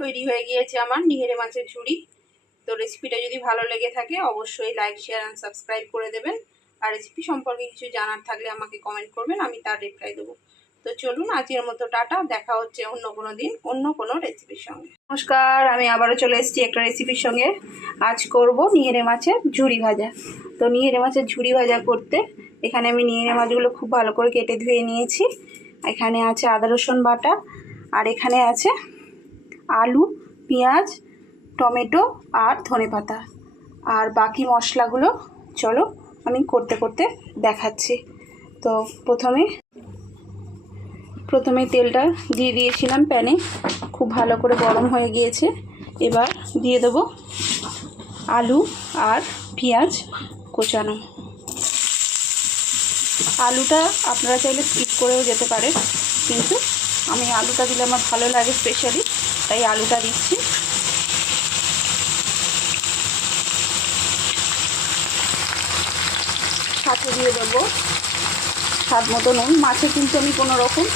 তৈরি হয়ে গিয়েছে আমার নিহেরে মাছের ঝুড়ি। তো রেসিপিটা যদি ভালো লেগে থাকে, অবশ্যই লাইক শেয়ার অ্যান্ড সাবস্ক্রাইব করে দেবেন। আর রেসিপি সম্পর্কে কিছু জানার থাকলে আমাকে কমেন্ট করবেন, আমি তার রিপ্লাই দেবো। তো চলুন, আজকের মতো টাটা, দেখা হচ্ছে অন্য কোনো দিন, অন্য কোনো রেসিপির সঙ্গে। নমস্কার, আমি আবারও চলে এসেছি একটা রেসিপির সঙ্গে। আজ করব নিহেরে মাছের ঝুড়ি ভাজা। তো নিহেরে মাছের ঝুড়ি ভাজা করতে এখানে আমি নিহেরে মাছগুলো খুব ভালো করে কেটে ধুয়ে নিয়েছি। এখানে আছে আদা রসুন বাটা, আর এখানে আছে আলু, পেঁয়াজ, টমেটো আর ধনেপাতা। আর বাকি মশলাগুলো চলো আমি করতে করতে দেখাচ্ছি। তো প্রথমে প্রথমে তেলটা দিয়ে দিয়েছিলাম প্যানে। খুব ভালো করে গরম হয়ে গিয়েছে। এবার দিয়ে দেবো আলু আর পেঁয়াজ কোচানো। আলুটা আপনারা চাইলে স্কিপ করেও যেতে পারে কিন্তু আমি আলুটা দিলে আমার ভালো লাগে স্পেশালি তাই আলুটা দিচ্ছি। সাথে দিয়ে দেবো স্বাদ মতো নুন। মাছে কিন্তু আমি কোনো রকম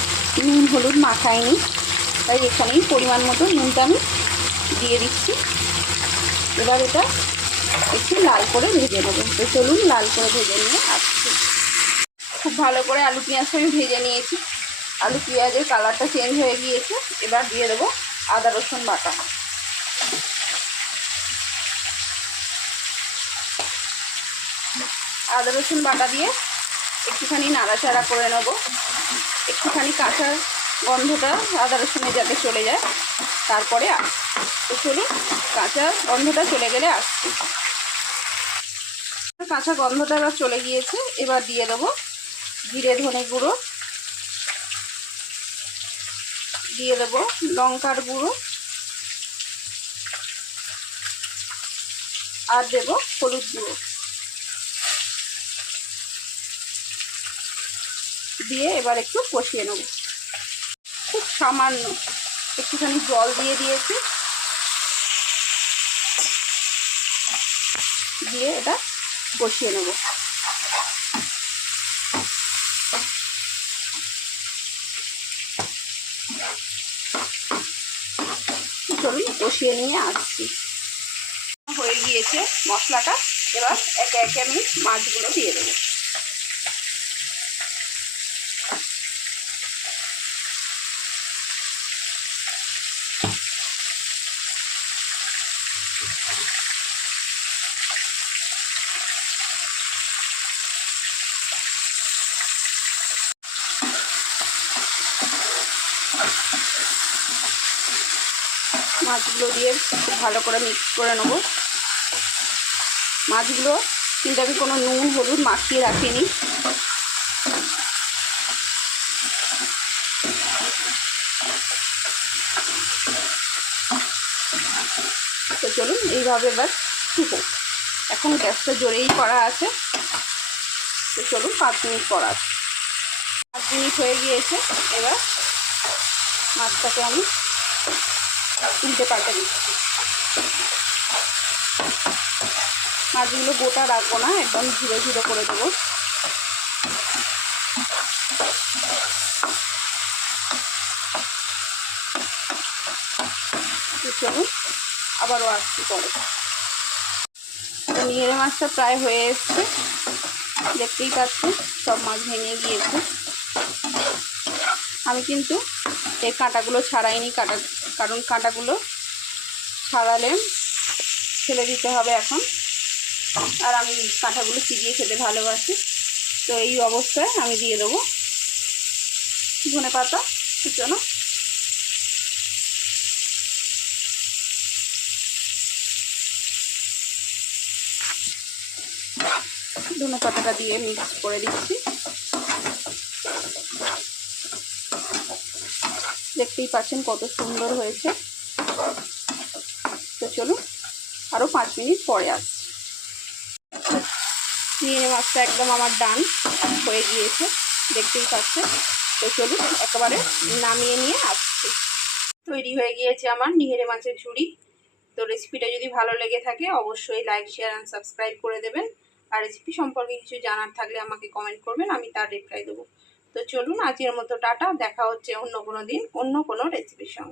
নুন, হলুদ মাখাইনি। তাই এখানেই পরিমাণ মতো নুনটা আমি দিয়ে দিচ্ছি। এবার এটা একটু লাল করে ভেজে নেব। তো চলুন লাল করে ভেজে নিয়ে আসছি। খুব ভালো করে আলু পেঁয়াজটা আমি ভেজে নিয়েছি। আলু পেঁয়াজের কালারটা চেঞ্জ হয়ে গিয়েছে। এবার দিয়ে দেবো আদা রসুন বাটা। আদা রসুন বাটা দিয়ে একটুখানি নাড়াচাড়া করে নেব। একটুখানি কাঁচা গন্ধটা আদা রসুনে যাতে চলে যায়, তারপরে তো চলুন, কাঁচা গন্ধটা চলে গেলে আসছি কাঁচা গন্ধটা চলে গিয়েছে, এবার দিয়ে দেবো জিরে ধনে গুঁড়ো। দিয়ে দেবো লঙ্কার গুঁড়ো। আর দেবো হলুদ গুঁড়ো। দিয়ে এবার একটু কষিয়ে নেব। খুব সামান্য একটুখানি জল দিয়ে দিয়েছি। দিয়ে এটা কষিয়ে নেব। চলুন কষিয়ে নিয়ে আসছি। হয়ে গিয়েছে মশলাটা। এবার একে একে আমি মাছগুলো দিয়ে দেবো। মাছগুলো দিয়ে খুব ভালো করে মিক্স করে নেব। মাছগুলো কিন্তু আমি কোনো নুন, হলুদ মাখিয়ে রাখিনি। তো চলুন এইভাবে এবার শুকো এখন গ্যাসটা জোরেই করা আছে। তো চলুন পাঁচ মিনিট করা আছে পাঁচ মিনিট হয়ে গিয়েছে। এবার মাছটাকে আমি উল্টে পাল্টে দিচ্ছি। মাছগুলো গোটা রাখব না, একদম ধীরে ধীরে করে দেবো। আবারও আসছি পরে। তো নিয়েরে মাছটা প্রায় হয়ে এসছে, দেখতেই পাচ্ছি, সব মাছ ভেঙে গিয়েছে। আমি কিন্তু এই কাঁটাগুলো ছাড়াইনি, কাঁটা কারণ কাঁটাগুলো ছাড়ালে ফেলে দিতে হবে এখন। আর আমি কাঁটাগুলো চিবিয়ে খেতে ভালোবাসি। তো এই অবস্থায় আমি দিয়ে দেবো ধনে পাতা কুচনো। ধনে পাতাটা দিয়ে মিক্স করে দিচ্ছি। দেখতেই পাচ্ছেন কত সুন্দর হয়েছে। তো চলুন আরও পাঁচ মিনিট পরে আসছি। চিংড়ি মাছটা একদম আমার ডান হয়ে গিয়েছে, দেখতেই পাচ্ছেন। তো চলুন, একেবারে নামিয়ে নিয়ে আসছি। তৈরি হয়ে গিয়েছে আমার নিহেরে মাছের ঝুড়ি। তো রেসিপিটা যদি ভালো লেগে থাকে, অবশ্যই লাইক শেয়ার অ্যান্ড সাবস্ক্রাইব করে দেবেন। আর রেসিপি সম্পর্কে কিছু জানার থাকলে আমাকে কমেন্ট করবেন, আমি তার রিপ্লাই দেবো। তো চলুন আজকের মতো টাটা দেখা হচ্ছে অন্য কোনো দিন অন্য কোনো রেসিপির সঙ্গে।